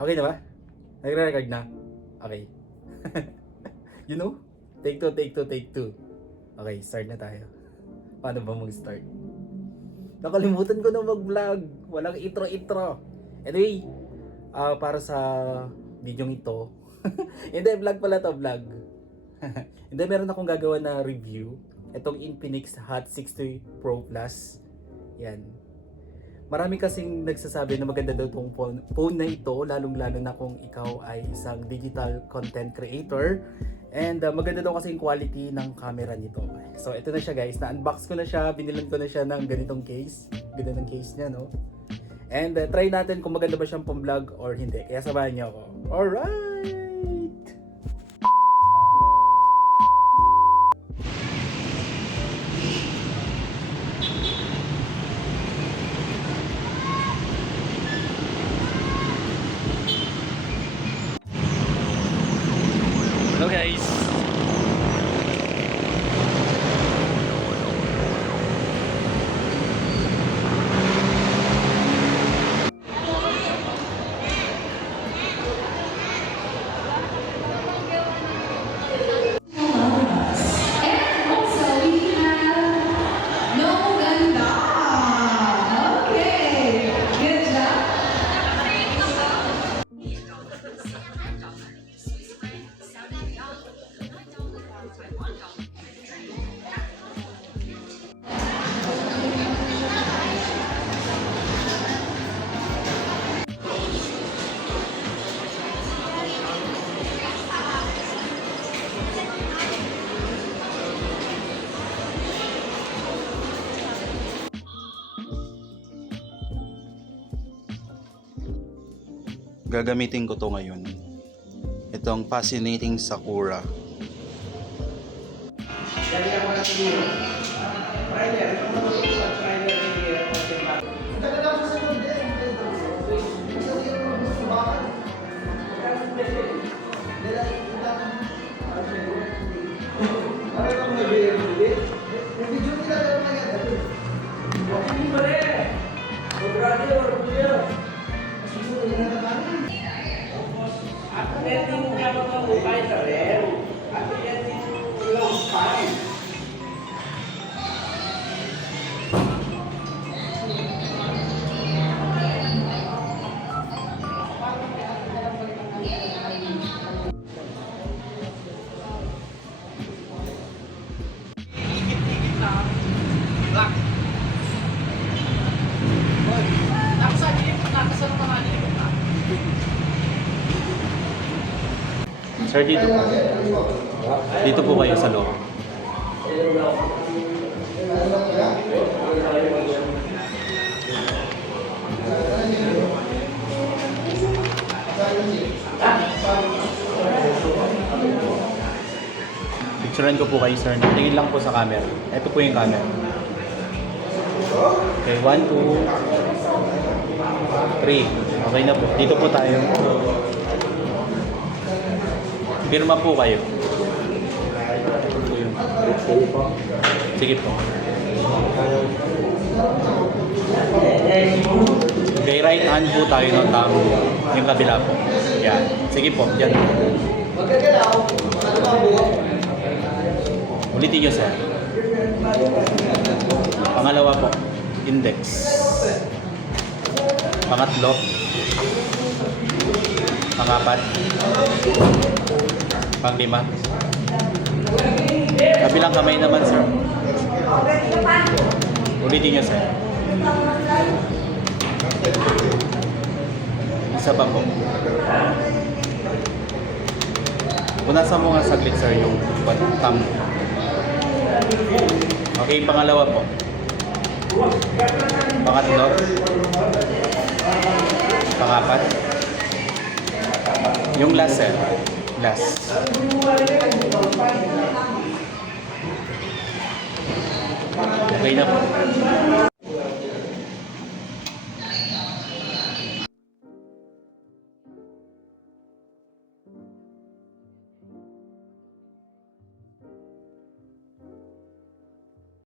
Okay na ba? Nagre-record na? Okay. You know? Take two, take two, take two. Okay, start na tayo. Paano ba mag-start? Nakalimutan ko na mag-vlog. Walang intro-intro. Anyway, para sa video ito, hindi, vlog pala to, vlog. Hindi, meron akong gagawa na review. Itong Infinix Hot 60 Pro Plus. Yan. Marami kasing nagsasabi na maganda daw itong phone na ito, lalong-lalo na kung ikaw ay isang digital content creator. And maganda daw kasi yung quality ng camera nito. So ito na siya guys, na-unbox ko na siya, binilan ko na siya ng ganitong case. Ganda ng case niya, no? And try natin kung maganda ba siyang pang-vlog or hindi. Kaya sabahan niyo ako. Alright! Hello guys! Gagamitin ko to ngayon. Itong Fascinating Sakura. Sir, dito po. Dito po kayo sa loob. Picturean ko po kayo, sir. Tingin lang po sa camera. Ito po yung camera. Okay, 1, 2, 3. Okay na po. Dito po tayo. Pirma po kayo. Sige po. Okay, right hand po tayo ng tao. Yung kabila po. Yan. Sige po. Yan. Ulitin nyo, sir. Pangalawa po. Index. Pangatlo. Pangapat. Panglima. Kabilang kamay naman, sir. Ulitin nyo, sir. Isa pa po. Punasan mo nga saglit, sir, yung thumb. Okay, pangalawa po. Pangatlo. Pangapat. Yung last, sir. Last. Okay na po.